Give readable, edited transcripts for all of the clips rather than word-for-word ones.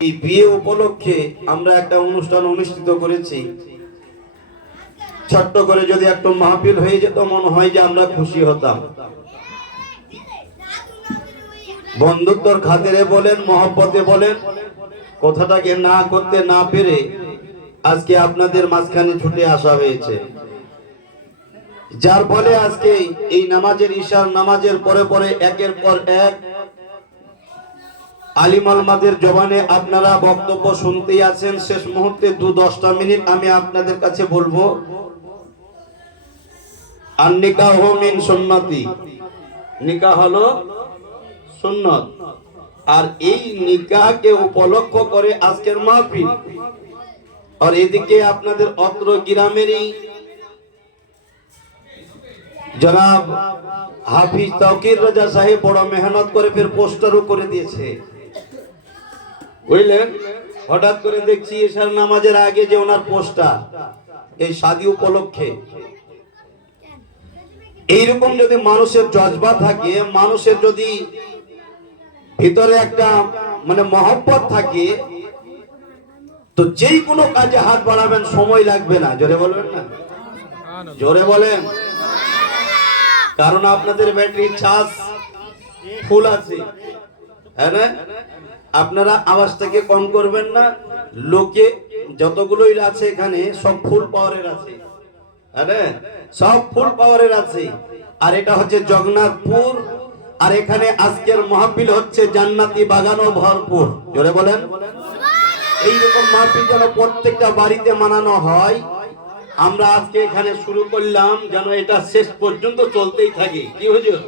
এই বিয়ে উপলক্ষে আমরা একটা অনুষ্ঠান অনুষ্ঠিত করেছি। ছোট্ট করে যদি একটা মাহফিল হয়ে যেত মনে হয় যে আমরা খুশি হতাম। বন্ধুত্বর খাতিরে বলেন, মহব্বতে বলেন, কথাটাকে না করতে না পেরে আজকে আপনাদের মাঝখানে ছুটে আসা হয়েছে, যার ফলে আজকে এই নামাজের ঈশার নামাজের পরে পরে একের পর এক আলিম আলমাদের জবানে আপনারা বক্তব্য শুনতেই আছেন। শেষ মুহূর্তে 2-10টা মিনিট আমি আপনাদের কাছে বলবো, আর নিকাহ মিন সুন্নতি, নিকাহ হলো সুন্নত। আর এই নিকাহকে উপলক্ষ করে আজকের মাহফিল। আর এদিকে আপনাদের অত্র গ্রামেরই জনাব হাফিজ তাওকির রাজা সাহেব বড় মেহনত করে ফের পোস্টারও করে দিয়েছে, বুঝলেন। হঠাৎ করে দেখছি এশার নামাজের আগে যে ওনার পোস্টার এই শাদী উপলক্ষে। এইরকম যদি মানুষের জজবা থাকে, মানুষের যদি ভিতরে একটা মানে মহব্বত থাকে, তো যেই কোনো কাজে হাত বাড়াবেন, সময় লাগবে না। জোরে বলবেন না, জোরে বলেন। কারণ আপনাদের ব্যাটারি চার্জ ফুল আছে, হ্যাঁ না? আপনারা আওয়াজটাকে কম করবেন না। লোকে যতগুলোই আছে এখানে সব ফুল পাওয়ারের আছে, হ্যাঁ, সব ফুল পাওয়ারের আছে। আর এটা হচ্ছে জগন্নাথপুর, আর এখানে আজকের মাহফিল হচ্ছে জান্নাতি বাগানো ভরপুর। জোরে বলেন। এইরকম মাহফিল যেন প্রত্যেকটা বাড়িতে মানানো হয়। আমরা আজকে এখানে শুরু করলাম, যেন এটা শেষ পর্যন্ত চলতেই থাকে। কি হুজুর?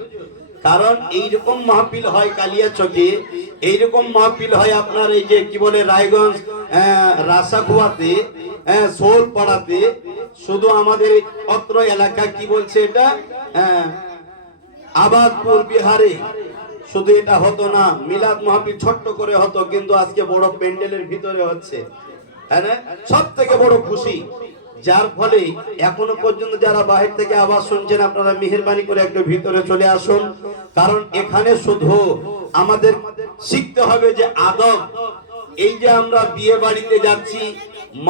কারণ এইরকম মাহফিল হয় কালিয়াচকে, এইরকম মাহফিল হয় আপনার এই যে কি বলে রায়গঞ্জ, রাসাখোয়াতে, শোলপাড়াতে। শুধু আমাদের অত্র এলাকা কি বলছে এটা, আবাদপুর বিহারে শুধু এটা হতো না, মিলাদ মাহফিল ছোট্ট করে হতো, কিন্তু আজকে বড় প্যান্ডেলের ভিতরে হচ্ছে, হ্যাঁ। সব থেকে বড় খুশি, যার ফলে এখনো পর্যন্ত যারা বাহির থেকে আওয়াজ শুনছেন, আপনারা মেহেরবানি করে একটু ভিতরে চলে আসুন। কারণ এখানে শুধু আমাদের শিখতে হবে যে আদব। এই যে আমরা বিয়ে বাড়িতে যাচ্ছি,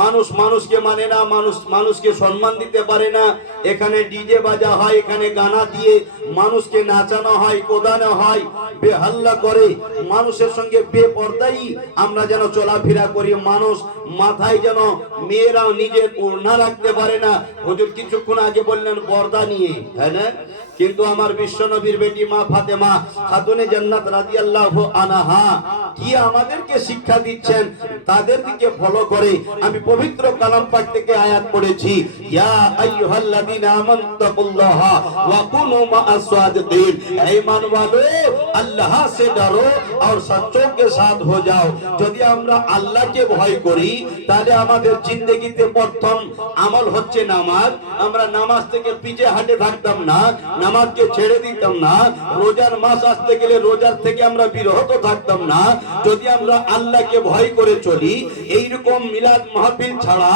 মানুষ মানুষকে মানে না, মানুষ মানুষকে সম্মান দিতে পারে না। এখানে ডিজে বাজা হয়, এখানে গানা দিয়ে মানুষকে নাচানো হয়, কোদানো হয়, বেহাল্লা করে মানুষের সঙ্গে বেপরদাই আমরা যেন চলাফেরা করি। মানুষ মাথায় যেন মেয়েরাও নিজের ওড়না রাখতে পারে না। হুজুর কিছুক্ষণ আগে বললেন পর্দা নিয়ে, হ্যাঁ না? কিন্তু আমার বিশ্বনবীর বেটি মা ফাতেমা খাতুনে জান্নাত রাদিয়াল্লাহু আনহা কি আমাদেরকে শিক্ষা দিচ্ছেন, তাদের দিকে ফলো করে আমি পবিত্র কালাম পাক থেকে আয়াত পড়েছি, ইয়া আইয়ুহাল্লাযীনা আমানুত্তাকুল্লাহা ওয়া কুনু মা'আস সাদিকিন। হে ঈমানওয়ালো, আল্লাহ से डरो और सच्चों के साथ हो जाओ। যদি আমরা আল্লাহকে ভয় করি, তাহলে আমাদের জিন্দেগিতে প্রথম আমল হচ্ছে নামাজ। আমরা নামাজ থেকে পিছে হাঁটে থাকতাম না, নামাজকে ছেড়ে দিতাম না। রোজার মাস আসতে গেলে রোজার থেকে আমরা বিরত থাকতাম না। যদি আমরা আল্লাহকে ভয় করে চলি, এইরকম মিলাদ মাহফিল ছাড়া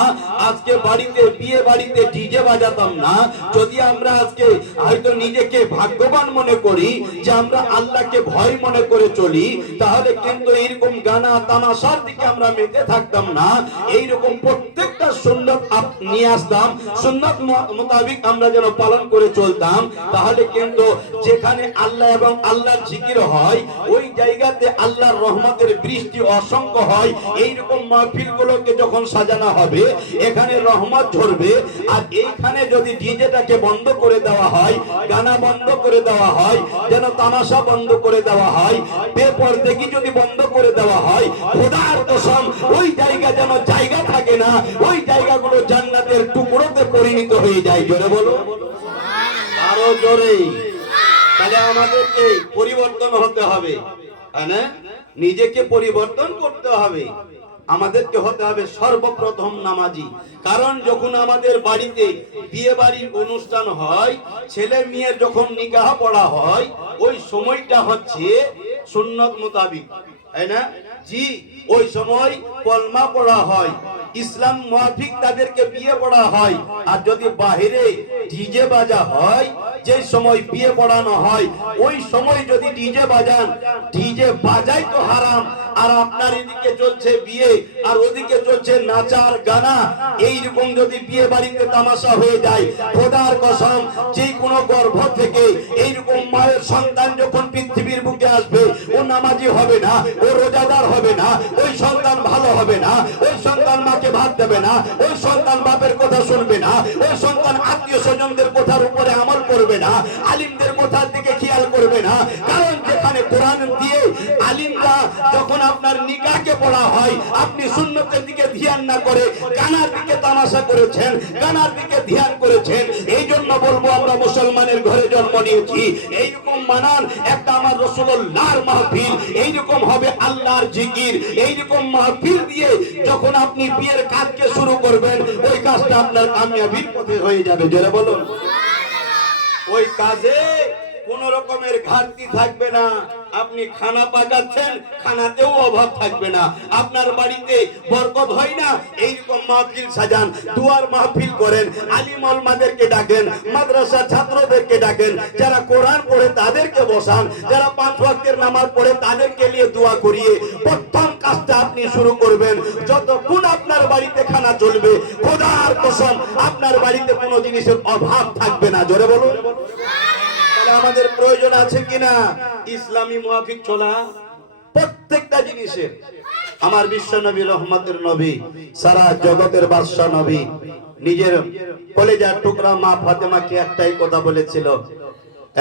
আজকে বাড়িতে বিয়ে বাড়িতে ডিজে বাজাতাম না। যদি আমরা আজকে হয়তো নিজেকে ভাগ্যবান মনে করি যে আমরা আল্লাহকে ভয় মনে করে চলি, তাহলে কিন্তু এইরকম গানা তামাশার দিকে আমরা মেতে থাকতাম না। এইরকম প্রত্যেকটা সুন্নাত নিয়ে আসতাম, সুন্নাত মোতাবেক আমরা যেন পালন করে চলতাম। তাহলে কিন্তু যেখানে আল্লাহ এবং আল্লাহর জিকির হয়, ওই জায়গাতে আল্লাহর রহমতের বৃষ্টি অসংখ্য হয়। এইরকম মাহফিলগুলোকে যখন সাজানো হবে, এখানে রহমত ঝরবে। আর এইখানে যদি ডিজেটাকে বন্ধ করে দেওয়া হয়, গানা বন্ধ করে দেওয়া হয়, যেন তামাশা বন্ধ করে দেওয়া হয়, বেপরদেগি যদি বন্ধ করে দেওয়া হয়, খোদার কসম ওই জায়গা যেন জায়গা থাকে না, ওই জায়গাগুলো জান্নাতের টুকরোতে পরিণত হয়ে যায়। জোরে বলো, আরো জোরে। তাহলে আমাদেরকে পরিবর্তন হতে হবে, না? নিজেকে পরিবর্তন করতে হবে। আমাদেরকে হতে হবে সর্বপ্রথম নামাজি। কারণ যখন আমাদের বাড়িতে বিয়ে বাড়ির অনুষ্ঠান হয়, ছেলে মেয়ের যখন নিকাহ পড়া হয়, ওই সময়টা হচ্ছে সুন্নত মোতাবিক, তাই না? জি, ওই সময় কলমা পড়া হয়, ইসলাম মুআফিক তাদেরকে বিয়ে পড়া হয়। আর যদি বাহিরে ডিজে বাজা হয়, যে সময় বিয়ে পড়ানো হয়, ওই সময় যদি ডিজে বাজান, ডিজে বাজাই তো হারাম, আর আপনার এদিকে চলছে বিয়ে আর ওদিকে চলছে নাচার গানা, এইরকম যদি বিয়ে বাড়িতে তামাশা হয়ে যায়, খোদার কসম যে কোনো গর্ভ থেকে এইরকম মায়ের সন্তান যখন পৃথিবীর বুকে আসবে, ও নামাজি হবে না, ও রোজাদার হবে না, ওই সন্তান ভালো হবে না, ওই সন্তান মাকে ভাত দেবে না, ওই সন্তান বাপের কথা শুনবে না, ওই সন্তান আত্মীয় স্বজনদের কথার উপরে আমল করবে না, আলিমদের কথার দিকে খেয়াল করবে না। কারণ যেখানে কোরআন দিয়ে আলিমরা যখন আপনার নিকাহকে পড়া হয়, আপনি সুন্নতের দিকে ধ্যান না করে গানার দিকে তামাশা করেছেন, গানার দিকে ধ্যান করেছেন। এই জন্য বলবো, আমরা মুসলমানের ঘরে জন্ম নিয়েছি, এইরকম মানান একটা আমার রাসূলুল্লাহর মাহফিল, এইরকম হবে আল্লাহর জিকির, এইরকম মাহফিল দিয়ে যখন আপনি বিয়ের কাজকে শুরু করবেন, ওই কাজটা আপনার কামিয়াবির পথে হয়ে যাবে। জোরে বলুন। ওই কাজে কোন রকমের ঘাটতি থাকবে না। আপনি খানা পাকাচ্ছেন, খানাতেও অভাব থাকবে না। আপনার বাড়িতে বরকত হয় না, এইরকম মাহফিল সাজান, দুয়ার মাহফিল করেন, আলিম ওলামাদেরকে ডাকেন, মাদ্রাসা ছাত্রদেরকে ডাকেন, যারা কোরআন পড়ে তাদেরকে বসান, যারা 5 ওয়াক্তের নামাজ পড়ে তাদেরকে নিয়ে দোয়া করিয়ে প্রথম কাজটা আপনি শুরু করবেন। যতক্ষণ আপনার বাড়িতে খানা চলবে, খোদার কসম আপনার বাড়িতে কোনো জিনিসের অভাব থাকবে না। জোরে বলুন। আমাদের প্রয়োজন আছে কিনা ইসলামী মুআফিক চলা প্রত্যেকটা জিনিসের? আমার বিশ্ব নবী, রহমতের নবী, সারা জগতের বাদশা নবী নিজের কলেজার টুকরা মা ফাতেমাকে একটাই কথা বলেছিল,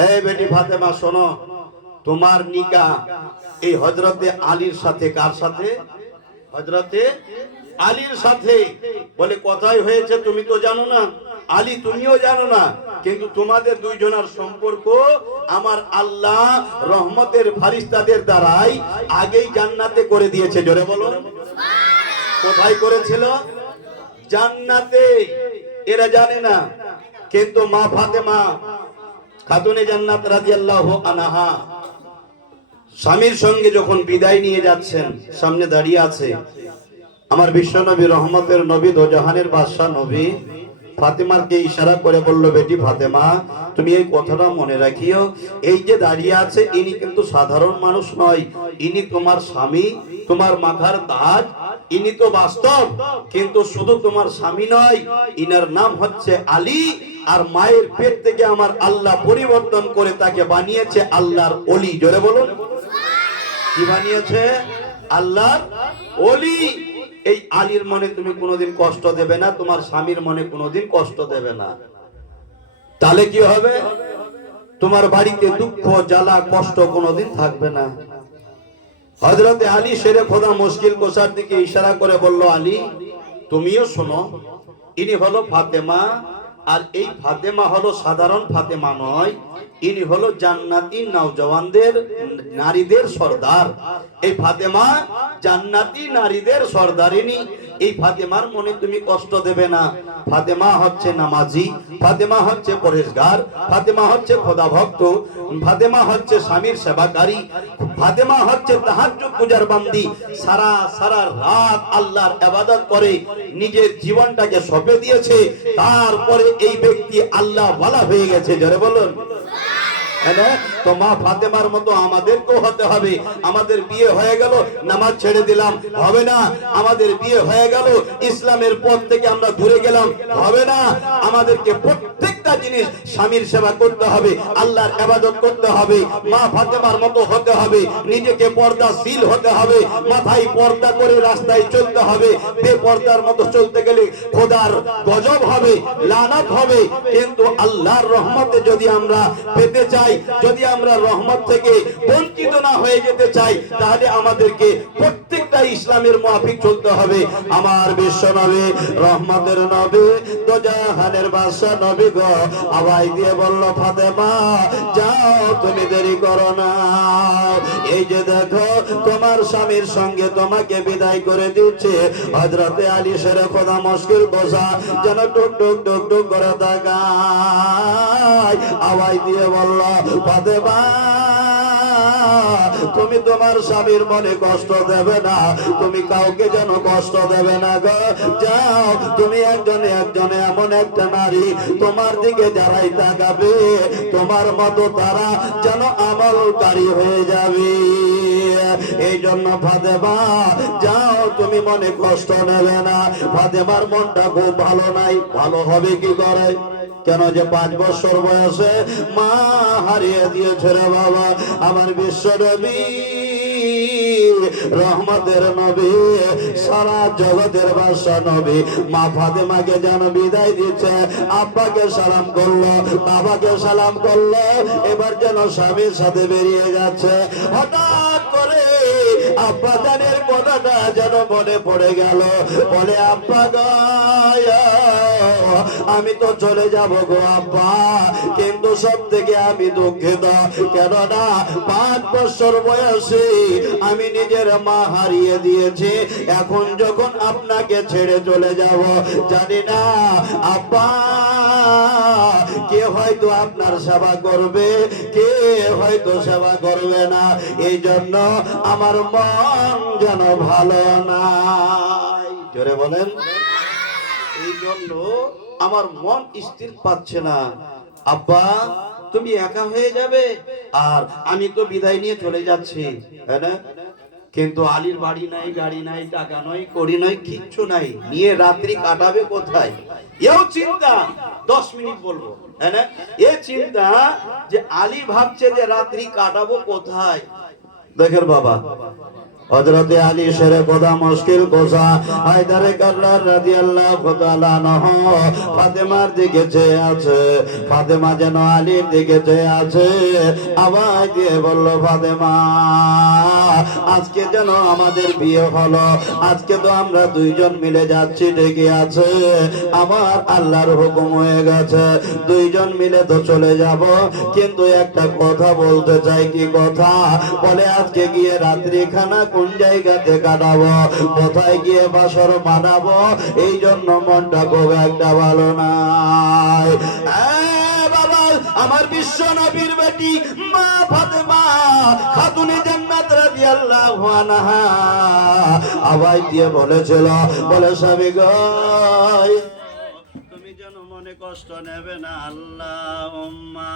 এই বেটি ফাতেমা শোনো, তোমার নিকাহ এই হযরতে আলীর সাথে। কার সাথে? হযরতে আলীর সাথে। বলে কোথায় হয়েছে তুমি তো জানো না, আলী তুমিও জানো না, কিন্তু তোমাদের দুইজনের সম্পর্ক আমার আল্লাহ রহমতের ফারিস্তাদের দ্বারাই আগেই জান্নাতে করে দিয়েছে। জোরে বলো। কোথায় করেছিল? জান্নাতে। এরা জানে না, কিন্তু মা ফাতেমা খাতুনে জান্নাত রাদিয়াল্লাহু আনহা স্বামীর সঙ্গে যখন বিদায় নিয়ে যাচ্ছেন, সামনে দাঁড়িয়ে আছে আমার বিশ্ব নবী, রহমতের নবী, দোজাহানের বাদশা নবী, ফাতেমাকে ইশারা করে বলল, বেটি ফাতেমা তুমি এই কথাটা মনে রাখিও, এই যে দাঁড়িয়ে আছে ইনি কিন্তু সাধারণ মানুষ নয়, ইনি তোমার স্বামী, তোমার মাথার তাজ, ইনি তো বাস্তব, কিন্তু শুধু তোমার স্বামী নয়, ইনার নাম হচ্ছে আলী, আর মায়ের পেট থেকে আমার আল্লাহ পরিবর্তন করে তাকে বানিয়েছে আল্লাহর ওলি। জোরে বলুন। কি বানিয়েছে? আল্লাহর ওলি। এই আলীর মনে তুমি কোনোদিন কষ্ট দেবে না, তোমার স্বামীর মনে কোনোদিন কষ্ট দেবে না। তাহলে কি হবে? তোমার বাড়িতে দুঃখ, জ্বালা, কষ্ট কোনোদিন থাকবে না। হযরতে আলী শেরে খোদা মুশকিল কোষার দিকে ইশারা করে বলল, আলী তুমিও শোনো, ইনি হলো ফাতেমা, আর এই ফাতেমা হলো সাধারণ ফাতেমা নয়, ইনি হলো জান্নাতি নওজওয়ানদের, নারীদের সর্দার। এই ফাতেমা জান্নাতি নারীদের সর্দারিনী। এই ফাতেমার মনে তুমি কষ্ট দেবে না। ফাতেমা হচ্ছে নামাজি, ফাতেমা হচ্ছে পরেশগার, ফাতেমা হচ্ছে খোদা ভক্ত, ফাতেমা হচ্ছে স্বামীর সেবাকারী, ফাতেমা হচ্ছে তাহাজ্জুদ গুজার বান্দি, সারা সারা রাত আল্লাহর ইবাদত করে নিজের জীবনটাকে সঁপে দিয়েছে, তারপরে এই ব্যক্তি আল্লাহ ওয়ালা হয়ে গেছে। জোরে বলুন। তো মা ফাতেমার মতো আমাদেরকেও হতে হবে। আমাদের বিয়ে হয়ে গেল, নামাজ ছেড়ে দিলাম, হবে না। আমাদের বিয়ে হয়ে গেল, ইসলামের পথ থেকে আমরা দূরে গেলাম, হবে না। আমাদেরকে প্রত্যেকটা জিনিস স্বামীর সেবা করতে হবে, আল্লাহর ইবাদত করতে হবে, মা ফাতেমার মতো হতে হবে, নিজেকে পর্দাশীল হতে হবে, মাথায় পর্দা করে রাস্তায় চলতে হবে। বেপর্দার মতো চলতে গেলে খোদার গজব হবে, লানত হবে। কিন্তু আল্লাহর রহমতে যদি আমরা পেতে চাই, যদি আমরা রহমত থেকে বঞ্চিত না হয়ে যেতে চাই, তাহলে আমাদেরকে প্রত্যেকটা ইসলামের মুআফিক চলতে হবে। আমার বিশ্ব নবী, রহমতের নবী, দোজাহানের বাদশা নবী গো আওয়াজ দিয়ে বলল, ফাতেমা যাও, তুমি দেরি করো না। এই যে দেখো তোমার স্বামীর সঙ্গে তোমাকে বিদায় করে দিচ্ছে। হযরতে আলী শেরে খোদা মুশকিল কোষা যেন টুক টুক টুক টুক করে তাকায়, আওয়াজ দিয়ে বলল, ফাতেমা তুমি তোমার স্বামীর মনে কষ্ট দেবে না, তুমি কাউকে যেন কষ্ট দেবে না গো। যাও, তুমি একজনে এমন একটা নারী, তোমার দিকে যারাই তাকাবে তোমার মতো তারা যেন আমলকারী হয়ে যাবে। এই জন্য ফাতেমা যাও, তুমি মনে কষ্ট নেবে না। ফাতেমার মনটা খুব ভালো নাই। ভালো হবে কি করে? কেন যে 5 বছর বয়সে মা হারিয়ে দিয়েছে রে বাবা। আমার বিশ্ব নবী, রহমতের নবী, সারা জগতের বাদশা নবী মা ফাতেমাকে যেন বিদায় দিচ্ছে। আব্বাকে সালাম করলো, বাবাকে সালাম করলো, এবার যেন স্বামীর সাথে বেরিয়ে যাচ্ছে। হঠাৎ করে আব্বা জানের কথাটা যেন মনে পড়ে গেল। বলে আব্বা গো, আমি তো চলে যাব গো আব্বা, কিন্তু সব থেকে আমি দুঃখিত। কেননা 5 বছর বয়সে আমি নিজের মা হারিয়ে দিয়েছি। এখন যখন আপনাকে ছেড়ে চলে যাব, জানি না আব্বা কে হয়তো আপনার সেবা করবে, কে হয়তো সেবা করবে না। এই জন্য আমার মন যেন ভালো নাই। জোরে বলেন। এই জন্য আমার মন স্থির পাচ্ছে না। আব্বা তুমি একা হয়ে যাবে, আর আমি তো বিদায় নিয়ে চলে যাচ্ছি, তাই না? কিন্তু আলীর বাড়ি নাই, গাড়ি নাই, টাকা নয়, কড়ি নয়, কিচ্ছু নাই। নিয়ে রাত্রি কাটাবে কোথায়? এও চিন্তা। 10 মিনিট বলবো, তাই না? এ চিন্তা যে আলী ভাবছে যে রাত্রি কাটাবো কোথায়। দেখেন বাবা, হযরতে আলী শেরে খোদা মুশকিল কোসা হায়দারে কাররার রাদিয়াল্লাহু তাআলা আনহু ফাতেমার দিকে চেয়ে আছে। ফাতেমা যেন আলীর দিকে চেয়ে আছে। আওয়াজ দিয়ে বলল, ফাতেমা আজকে যেন আমাদের বিয়ে হলো, আজকে তো আমরা দুইজন মিলে যাচ্ছি, ঠিকই আছে, আমার আল্লাহর হুকুম হয়ে গেছে, দুইজন মিলে তো চলে যাব, কিন্তু একটা কথা বলতে চাই। কি কথা? বলে আজকে গিয়ে রাত্রি খানা কোন জায়গাতে কাটাবো, কোথায় গিয়ে বাসর মানাবো, এই জন্য মনটা খুব একটা ভালো নাই। বাবা, আমার বিশ্ব নবীর বেটি মা ফাতেমা খাতুনে জান্নাত রাদিয়াল্লাহু আনহা আওয়াজ দিয়ে বলেছিল, বলে স্বামী গো, তুমি যেন মনে কষ্ট নেবে না। আল্লাহুম্মা